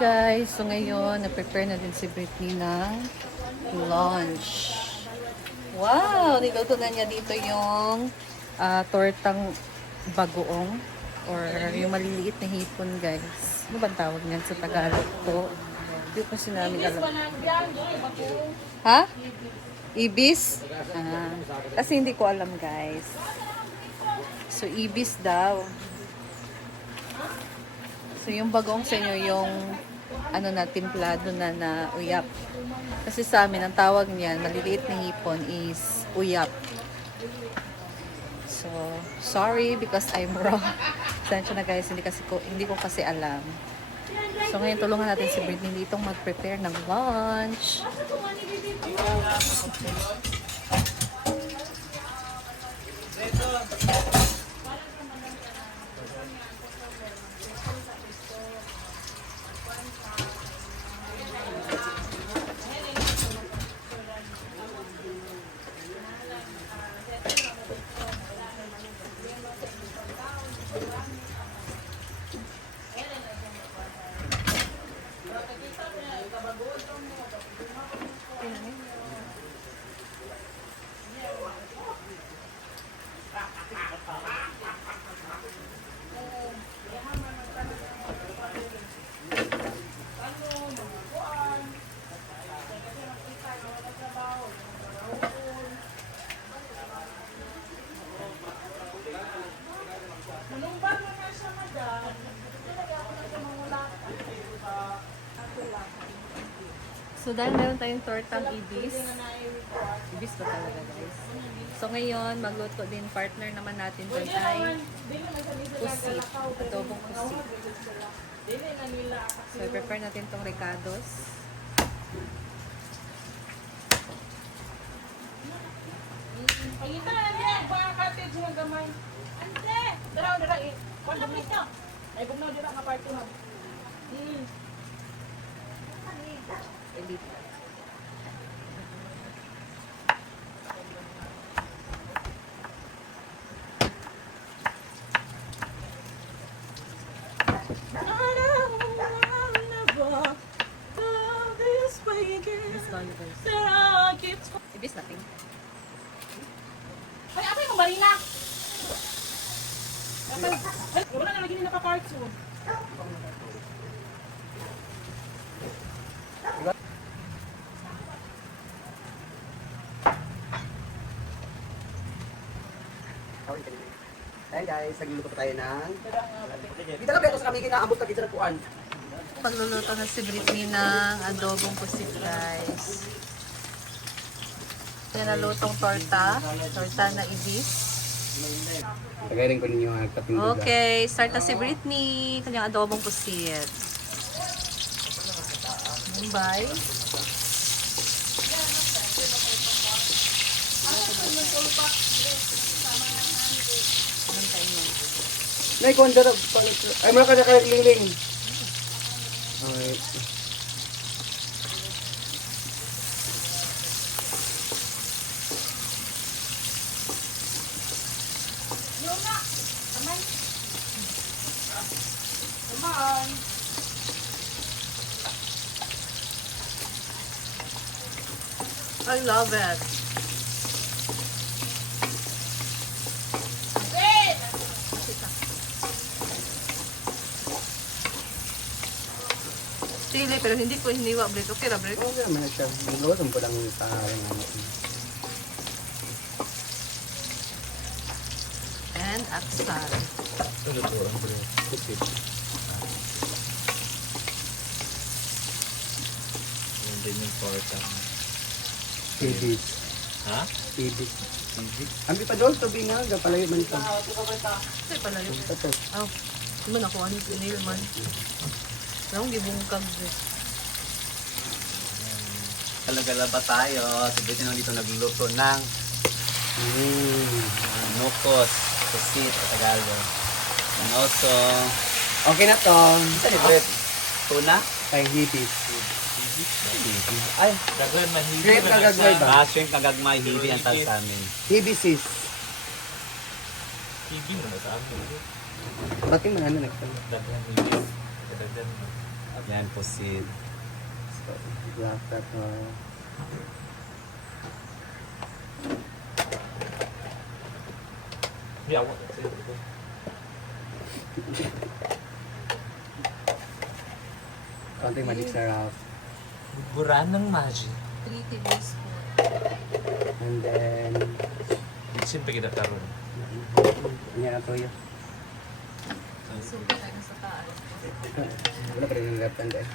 guys, so ngayon na-prepare na din si Britney ng lunch. Wow! Niluto na niya dito yung tortang bagoong or yung maliliit na hipon guys. Ano bang tawag niyan sa Tagalog to? Hindi ko kasi namin alam. Ha? Ibis? Kasi hindi ko alam guys. So ibis daw. So, yung bagong sa inyo, yung timplado na uyap. Kasi sa amin, ang tawag niyan, maliliit na hipon is uyap. So, sorry because I'm wrong. Sensya na guys, hindi ko kasi alam. So, ngayon tulungan natin si Britney ditong mag-prepare ng lunch. So, dahil meron tayong tortang ibis. Ibis pa talaga, guys. So, ngayon, magluto din partner naman natin dyan ay pusit. Adobong pusit. So, i-prepare natin tong recados. Pagita na niya, mga cottage ng gamay. Ante! Dara, Kung dami ito? Ay, kung na dira ka party mo. Elite. Ibis natin. Ay, apa yung marina? Wala na lagi nila pa-parts mo. Ayan guys, nagluluto pa tayo ng... Dito lang beto sa kami kinaambot na pizza na puan. Pagluluto na si Britney ng adobong pusit guys. Yan na lutong torta na ibis. Tagay rin ko ninyo ang katingin. Okay, start na si Britney. Kanyang adobong pusit. Bye. Nay, kung dara, ay mga kada-kada-liling. Okay. I love it. Sili, pero hindi ko hiniwa, Brit. Okay ra, Brit. Okay naman na siya. Nagluto ko lang yung pangalan namin. And aksal. Tuloy-tuloy bro. Kupit. Yan din yung torta. Ibis. Ha? Ibis. Ambi pa doon, tubi nga. Gapalayo man ito. Ito pala yun. Ito. Oh, hindi mo nakuha ni Pinil man. Nang gibungkag, Brit. Kalagala ba tayo? Sabi din dito nagluluto ng nukos, pusit sa Tagalog. And also, Okay na to. tuna. Ay, hibis. Ay, gagawin mahibi. Shrimp na gagawin ba? Shrimp na gagmay, hibi ang tawag sa amin. Hibis is. Hibi mo sa amin. Bating man ano nagtalo. Daghan hibi. Daghan mo. Yan, pusit. So, black pepper. Konting magic syrup. Buran ng magic. 3 tablespoon. And then, Siyempre kita karon. yan ang toyo. Super tayo sa taas. Wala pa rin yung left hand eh.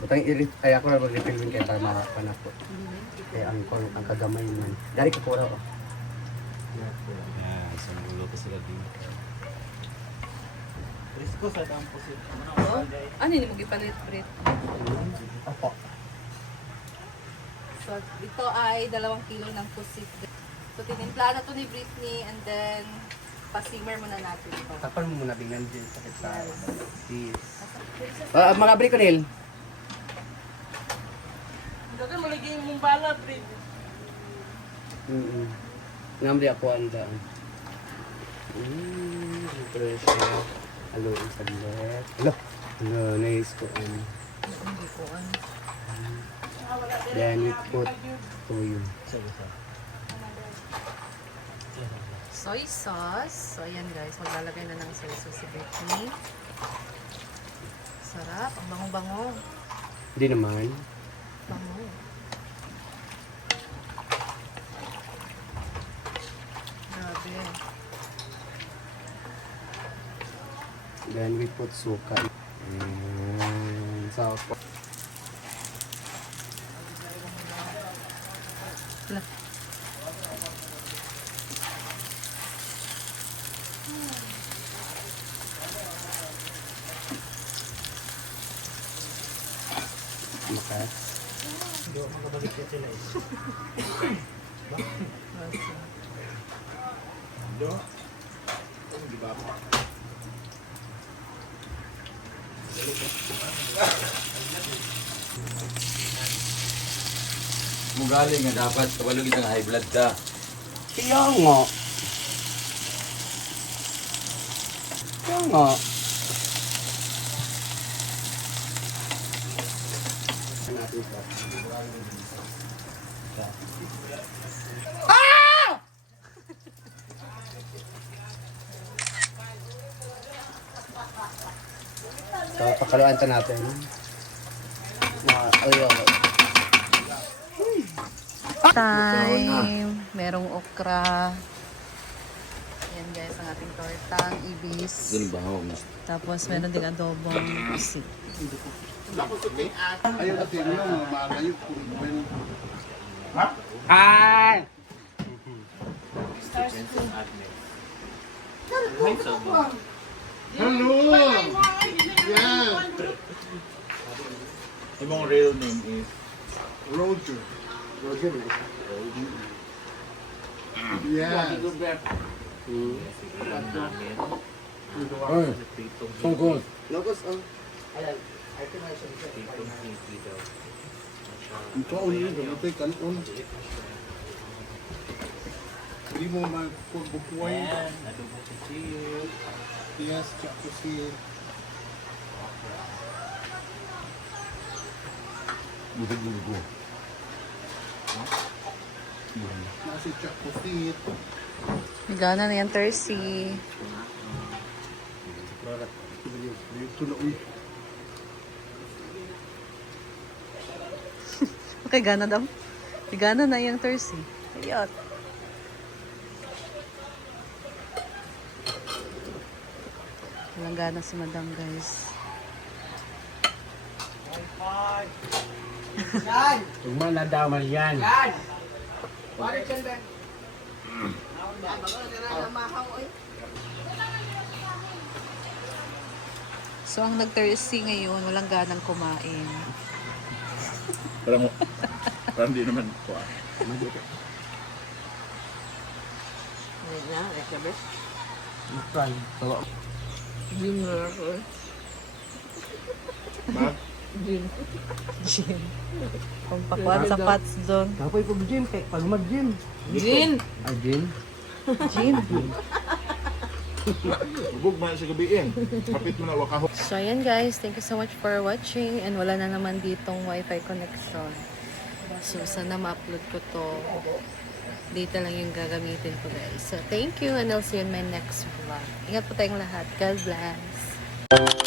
Butang ay ako na mag-refill din kayo para makapan ako. Kaya ang kagamay man. Dari ko pura ko. Yan, sumbulo ko sila din. Oh, ano yun mo gipalit, Brit? Opo. So, ito ay 2 kilo ng pusit. So, tinimpla na to ni Britney and then pa-simmer muna natin ito. Tapan mo muna tingnan din sakit sa cheese. Mga briconil. Dagan malagi mong bala, Brit. Ngamri ako ang daan. Pressure. Halo, saglit. Halo. Halo, nice ko. Hindi ko ano. Then we put toyo. Soy sauce. So, ayan guys. Maglalagay na ng soy sauce si Britney. Sarap. Ang bango-bango. Hindi naman. Bango. Grabe. Then we put suka. So, Wala. makas. Mugali nga dapat kabalo kita nga high blood ka. Kaya nga. Kaya nga. Natin ito. So, pakaluan ta natin. Time. Merong okra. Yan guys, ang ating tortang ibis. ba ho? Tapos meron ding adobong pusit. Ay! Imong real name is Roger. Roger. Yeah. Tungkol. Locos, oh. Ayan. Ito ulit, gamatay kanon. Hindi mo magbubuhay. Adobo sa cheese. Yes, check to see. Bugo-bugo. Nasi check to see. Gana na yan, Tercy. Dito na uy. Okay, gana daw. Gana na yung Tercy. Ayot. Walang gana si Madam, guys. Tugma na damal yan. So, ang nag-Tercy ngayon, walang ganang kumain. Parang di naman ko. Makan. Gin. Pampakuan sa pots doon. Kapoy ko gym, pag mag-gym. Gin! Ah, gym? Gin. Bubog man sa gabi eh. Kapit mo na wakaho. So, ayan guys. Thank you so much for watching. And wala na naman ditong wifi connection. So, sana ma-upload ko to. Data lang yung gagamitin ko guys. So, thank you and I'll see you in my next vlog. Ingat po tayong lahat. God bless.